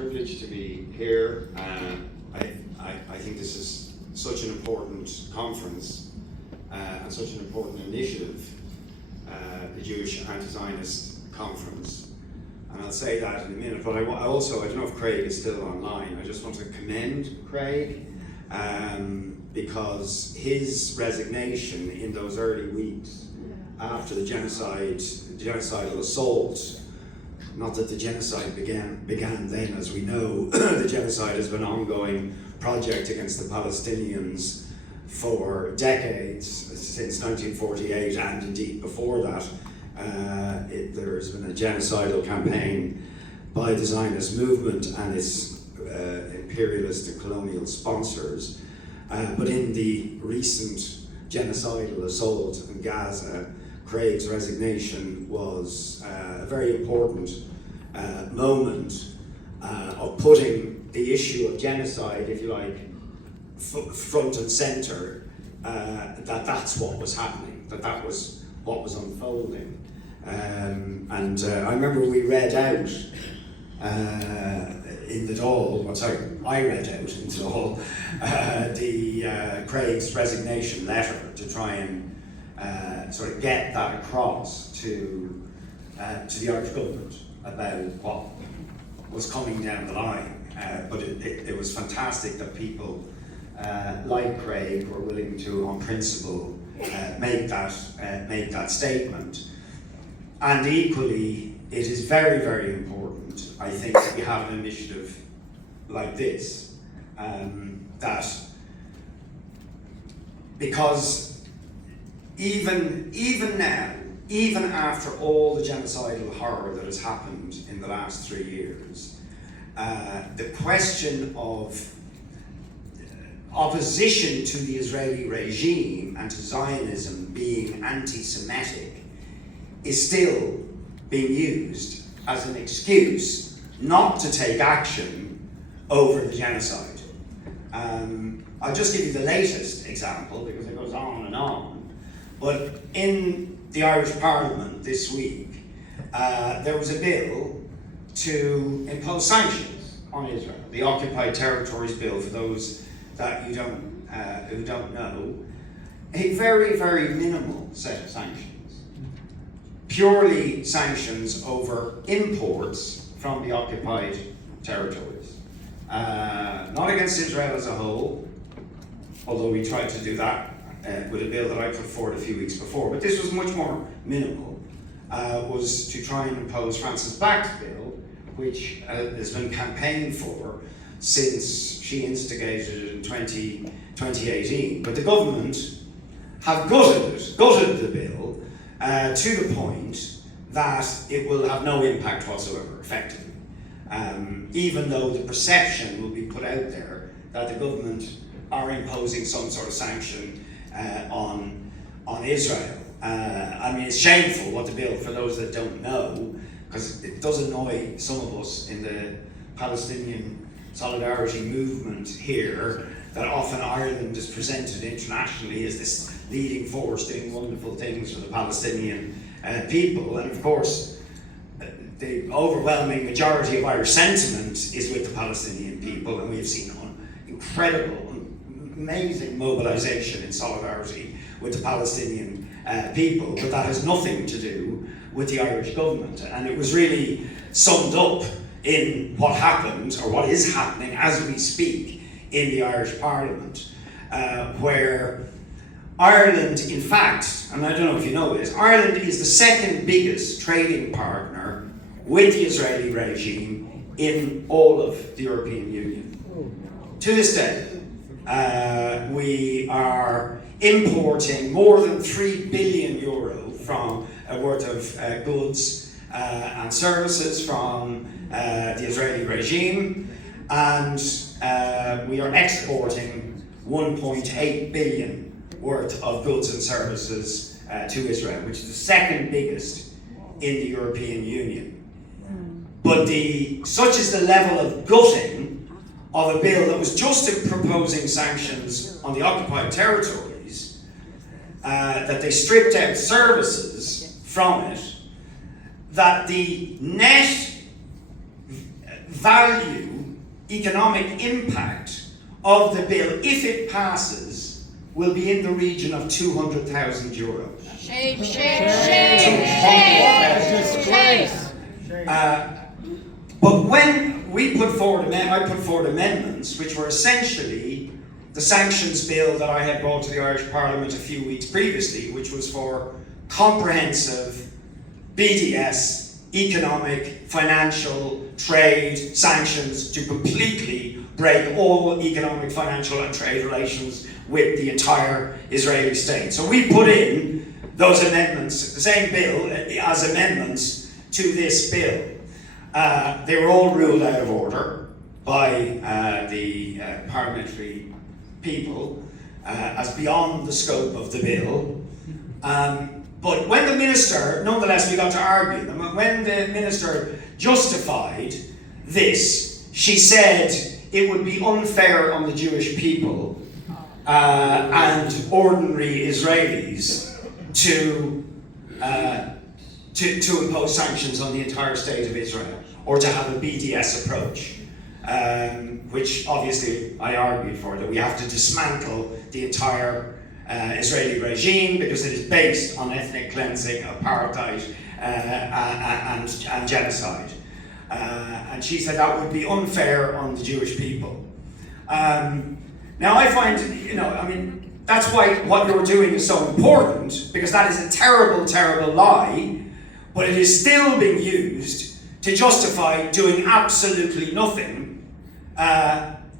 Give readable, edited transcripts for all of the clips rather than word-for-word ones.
privilege to be here. I think this is such an important conference and such an important initiative, the Jewish Anti-Zionist Conference. And I'll say that in a minute, but I don't know if Craig is still online. I just want to commend Craig because his resignation in those early weeks after the genocidal assault, not that the genocide began then, as we know, the genocide has been an ongoing project against the Palestinians for decades, since 1948, and indeed before that. There's been a genocidal campaign by the Zionist movement and its imperialist and colonial sponsors. But in the recent genocidal assault in Gaza, Craig's resignation was a very important moment of putting the issue of genocide, if you like, front and center, that's what was happening, that was what was unfolding. And I remember we read out in the Dáil, I read out in the Dáil Craig's resignation letter to try and sort of get that across to the Irish government about what was coming down the line. But it was fantastic that people like Craig were willing to, on principle, make that statement. And equally, it is very, very important, I think, that we have an initiative like this, that because even now, even after all the genocidal horror that has happened in the last 3 years, the question of opposition to the Israeli regime and to Zionism being anti-Semitic is still being used as an excuse not to take action over the genocide. I'll just give you the latest example because it goes on and on. But in the Irish Parliament this week, there was a bill to impose sanctions on Israel. The Occupied Territories Bill, for those that who don't know, a very, very minimal set of sanctions. Purely sanctions over imports from the occupied territories. Not against Israel as a whole, although we tried to do that with a bill that I put forward a few weeks before, but this was much more minimal, was to try and impose Frances Back's bill, which has been campaigned for since she instigated it in 2018. But the government have gutted the bill to the point that it will have no impact whatsoever, effectively. Even though the perception will be put out there that the government are imposing some sort of sanction on Israel. I mean, it's shameful what the bill, for those that don't know, because it does annoy some of us in the Palestinian solidarity movement here, that often Ireland is presented internationally as this leading force doing wonderful things for the Palestinian people. And of course, the overwhelming majority of Irish sentiment is with the Palestinian people, and we've seen incredible, amazing mobilization in solidarity with the Palestinian people, but that has nothing to do with the Irish government. And it was really summed up in what happened, or what is happening as we speak, in the Irish Parliament, where Ireland, in fact, and I don't know if you know this, Ireland is the second biggest trading partner with the Israeli regime in all of the European Union. To this day, we are importing more than €3 billion from worth of goods and services from the Israeli regime, and we are exporting 1.8 billion worth of goods and services to Israel, which is the second biggest in the European Union. But such is the level of gutting of a bill that was just proposing sanctions on the occupied territories, that they stripped out services from it, that the net value, economic impact of the bill, if it passes, will be in the region of €200,000. Shame, shame, shame, shame. But when we put forward, I put forward amendments which were essentially the sanctions bill that I had brought to the Irish Parliament a few weeks previously, which was for comprehensive BDS, economic, financial, trade sanctions to completely break all economic, financial and trade relations with the entire Israeli state. So we put in those amendments, the same bill, as amendments to this bill. They were all ruled out of order by the parliamentary people as beyond the scope of the bill. But when the minister, nonetheless we got to argue them, when the minister justified this, she said it would be unfair on the Jewish people and ordinary Israelis to impose sanctions on the entire state of Israel, or to have a BDS approach, which obviously I argued for, that we have to dismantle the entire Israeli regime because it is based on ethnic cleansing, apartheid, and genocide. And she said that would be unfair on the Jewish people. Now I find, that's why what you're doing is so important, because that is a terrible, terrible lie, but it is still being used to justify doing absolutely nothing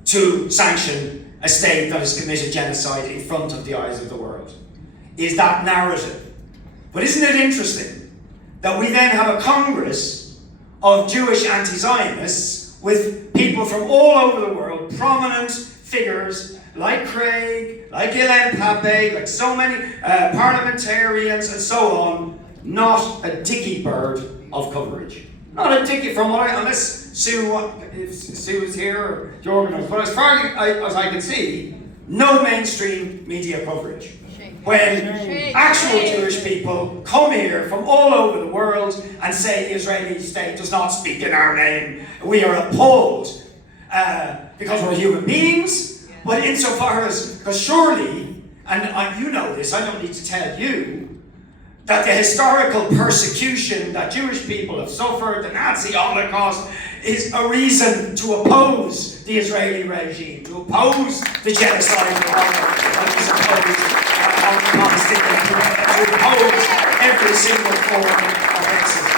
to sanction a state that has committed genocide in front of the eyes of the world. Is that narrative. But isn't it interesting that we then have a Congress of Jewish anti-Zionists with people from all over the world, prominent figures like Craig, like Ilan Pape, like so many parliamentarians and so on, not a dicky bird of coverage. Not a dicky, from what unless if Sue is here, or the organiser, but as far as I can see, no mainstream media coverage. When actual Jewish people come here from all over the world and say the Israeli state does not speak in our name, we are appalled because we're human beings. But insofar as, because surely, and you know this, I don't need to tell you, that the historical persecution that Jewish people have suffered, the Nazi Holocaust, is a reason to oppose the Israeli regime, to oppose the genocide that is opposed on the Palestinian people, to oppose every single form of racism.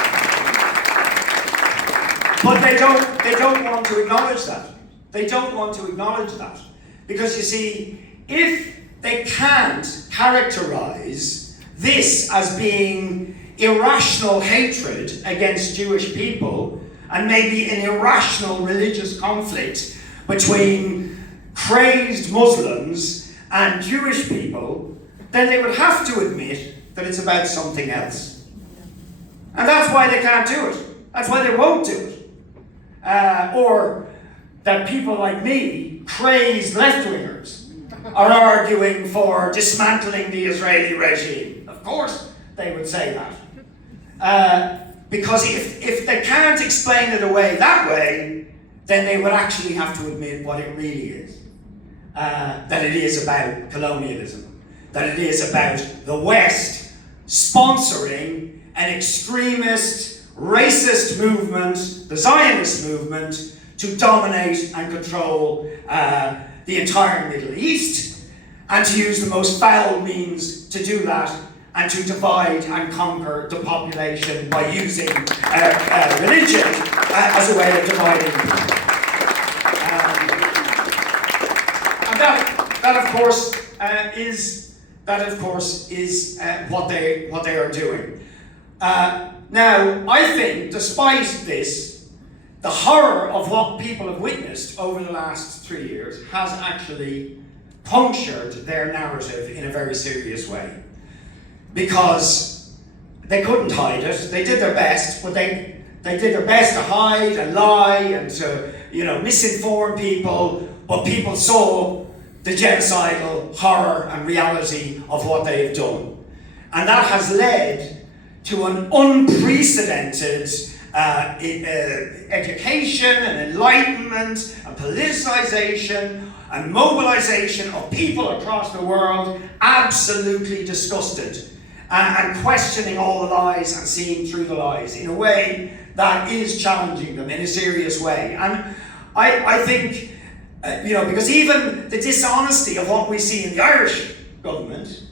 But they don't want to acknowledge that. They don't want to acknowledge that. Because you see, if they can't characterize this as being irrational hatred against Jewish people, and maybe an irrational religious conflict between crazed Muslims and Jewish people, then they would have to admit that it's about something else. And that's why they can't do it. That's why they won't do it. Or that people like me, crazed left-wingers, are arguing for dismantling the Israeli regime. Of course they would say that. Because if they can't explain it away that way, then they would actually have to admit what it really is. That it is about colonialism. That it is about the West sponsoring an extremist, racist movement, the Zionist movement, to dominate and control the entire Middle East, and to use the most foul means to do that, and to divide and conquer the population by using religion as a way of dividing people. And that of course is what they are doing. Now, I think, despite this, the horror of what people have witnessed over the last 3 years has actually punctured their narrative in a very serious way. Because they couldn't hide it. They did their best, but they did their best to hide and lie and to, misinform people, but people saw the genocidal horror and reality of what they have done. And that has led to an unprecedented education and enlightenment and politicization and mobilization of people across the world absolutely disgusted and questioning all the lies and seeing through the lies in a way that is challenging them in a serious way. And I think, because even the dishonesty of what we see in the Irish government,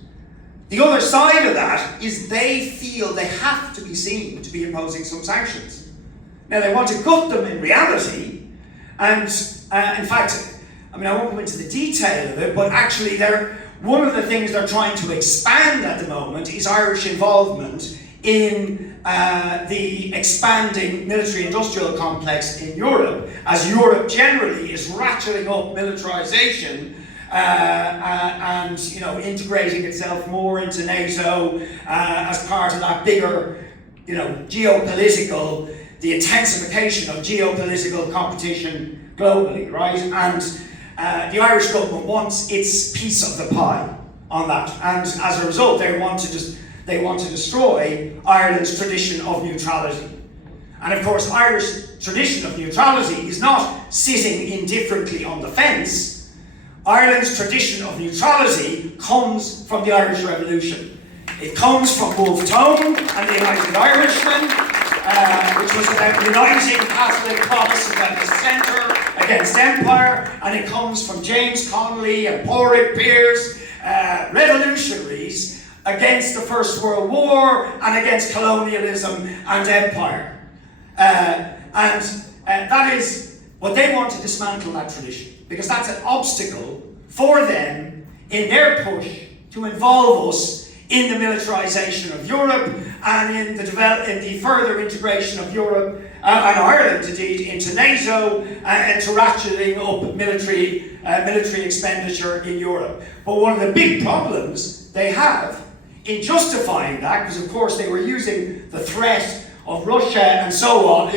the other side of that is they feel they have to be seen to be imposing some sanctions. Now they want to gut them in reality, and in fact, I won't go into the detail of it, but actually one of the things they're trying to expand at the moment is Irish involvement in the expanding military-industrial complex in Europe, as Europe generally is ratcheting up militarization and integrating itself more into NATO as part of that bigger, geopolitical, the intensification of geopolitical competition globally, right? And the Irish government wants its piece of the pie on that, and as a result, they want to destroy Ireland's tradition of neutrality. And of course, Irish tradition of neutrality is not sitting indifferently on the fence. Ireland's tradition of neutrality comes from the Irish Revolution. It comes from Wolfe Tone and the United Irishmen, which was about uniting Catholic Protestants at the centre against empire, and it comes from James Connolly and Pádraig Pearse, revolutionaries against the First World War and against colonialism and empire. And that is what they want to dismantle, that tradition, because that's an obstacle for them in their push to involve us in the militarization of Europe and in the further integration of Europe and Ireland indeed into NATO and to ratcheting up military expenditure in Europe. But one of the big problems they have in justifying that, because of course they were using the threat of Russia and so on,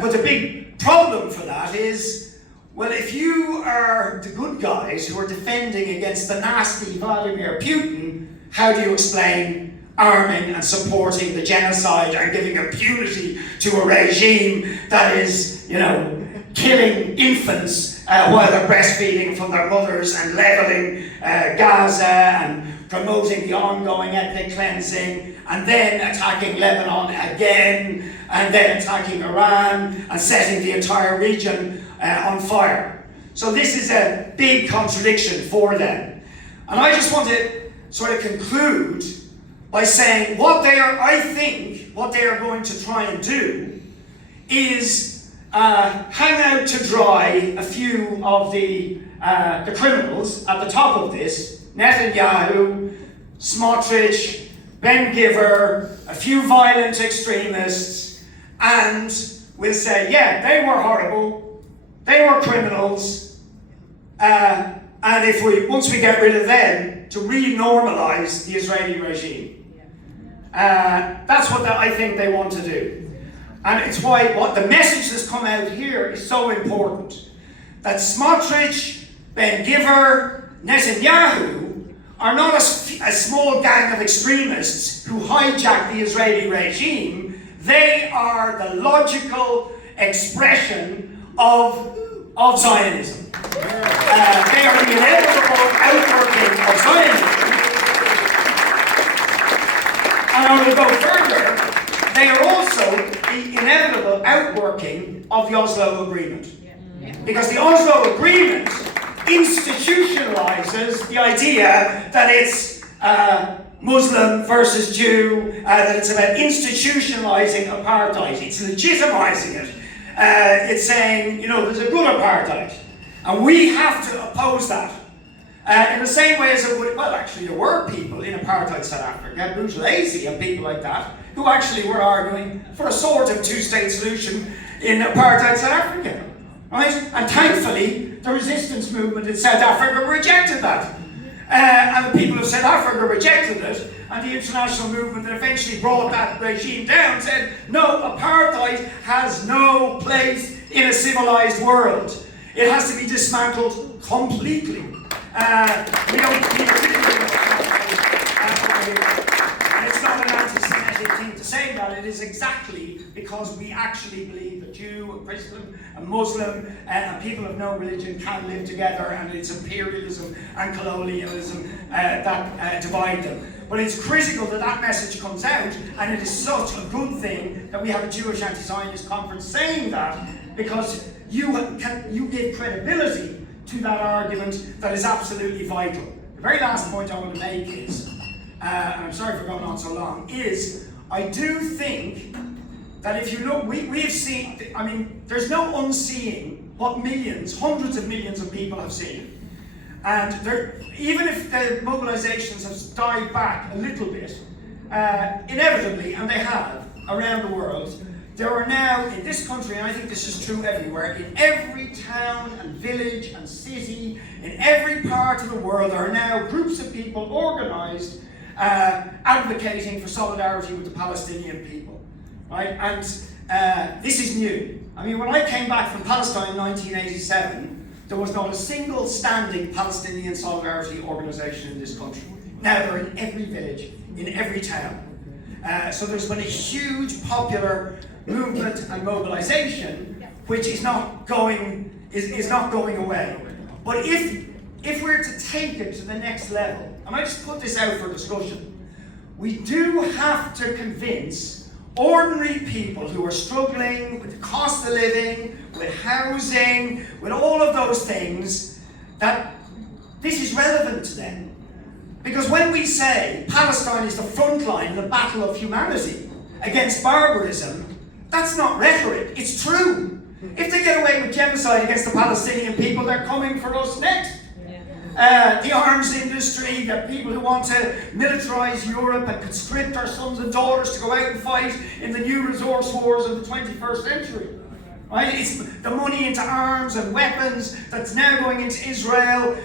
but the big problem for that is, well, if you are the good guys who are defending against the nasty Vladimir Putin, how do you explain arming and supporting the genocide and giving impunity to a regime that is, killing infants while they're breastfeeding from their mothers and levelling Gaza and promoting the ongoing ethnic cleansing and then attacking Lebanon again and then attacking Iran and setting the entire region on fire. So this is a big contradiction for them. And I just want to sort of conclude by saying I think what they are going to try and do is hang out to dry a few of the criminals at the top of this: Netanyahu, Smotrich, Ben Giver, a few violent extremists, and we'll say, yeah, they were horrible, they were criminals, and once we get rid of them, to re-normalize the Israeli regime. That's what I think they want to do. And it's why what the message that's come out here is so important. That Smotrich, Ben Giver, Netanyahu are not a small gang of extremists who hijack the Israeli regime. They are the logical expression of Zionism. They are the inevitable outworking of Zionism. And I will go further, they are also the inevitable outworking of the Oslo Agreement. Because the Oslo Agreement institutionalizes the idea that it's Muslim versus Jew, that it's about institutionalizing apartheid. It's legitimizing it. It's saying, there's a good apartheid. And we have to oppose that. In the same way as there were people in apartheid South Africa, Buthelezi and people like that, who actually were arguing for a sort of two-state solution in apartheid South Africa. Right? And thankfully, the resistance movement in South Africa rejected that. And the people of South Africa rejected it, and the international movement that eventually brought that regime down said, no, apartheid has no place in a civilized world. It has to be dismantled completely. We don't need and it's not an anti-Semitic thing to say that. It is exactly because we actually believe that Jew, and Christian, and Muslim, and people of no religion can live together, and it's imperialism and colonialism that divide them. But it's critical that that message comes out, and it is such a good thing that we have a Jewish anti-Zionist conference saying that, because you give credibility to that argument that is absolutely vital. The very last point I want to make is, and I'm sorry for going on so long, is I do think that if you look, we've seen, I mean, there's no unseeing what millions, hundreds of millions of people have seen. And even if the mobilisations have died back a little bit, inevitably, and they have, around the world, there are now, in this country, and I think this is true everywhere, in every town and village and city, in every part of the world, there are now groups of people organised, advocating for solidarity with the Palestinian people. Right? And this is new. I mean, when I came back from Palestine in 1987, there was not a single standing Palestinian solidarity organisation in this country. Now they're in every village, in every town. So there's been a huge popular movement and mobilisation, which is not going away. But if we're to take it to the next level, and I just put this out for discussion, we do have to convince ordinary people who are struggling with the cost of living, with housing, with all of those things, that this is relevant to them. Because when we say Palestine is the front line in the battle of humanity against barbarism, that's not rhetoric, it's true. If they get away with genocide against the Palestinian people, they're coming for us next. The arms industry, the people who want to militarise Europe and conscript our sons and daughters to go out and fight in the new resource wars of the 21st century. Right? It's the money into arms and weapons that's now going into Israel,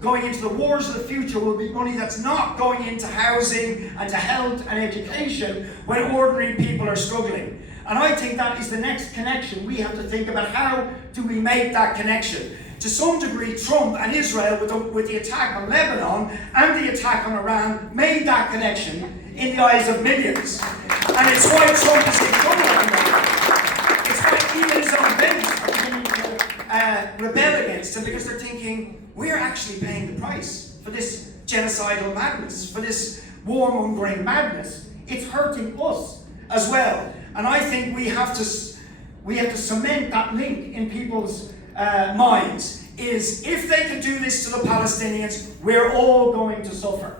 going into the wars of the future, will be money that's not going into housing and to health and education when ordinary people are struggling. And I think that is the next connection. We have to think about how do we make that connection. To some degree, Trump and Israel, with the attack on Lebanon and the attack on Iran, made that connection in the eyes of millions. And it's why Trump is in trouble at the moment. It's why even his own base are beginning to rebel against him, because they're thinking, we're actually paying the price for this genocidal madness, for this warmongering madness. It's hurting us as well. And I think we have to cement that link in people's minds, is if they can do this to the Palestinians, we're all going to suffer.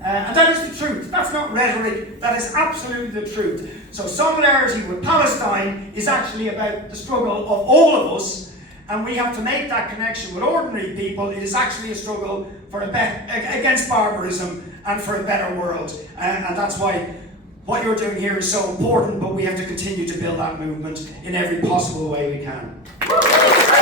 And that is the truth. That's not rhetoric, that is absolutely the truth. So solidarity with Palestine is actually about the struggle of all of us, and we have to make that connection with ordinary people. It is actually a struggle for against barbarism and for a better world. And that's why what you're doing here is so important, but we have to continue to build that movement in every possible way we can.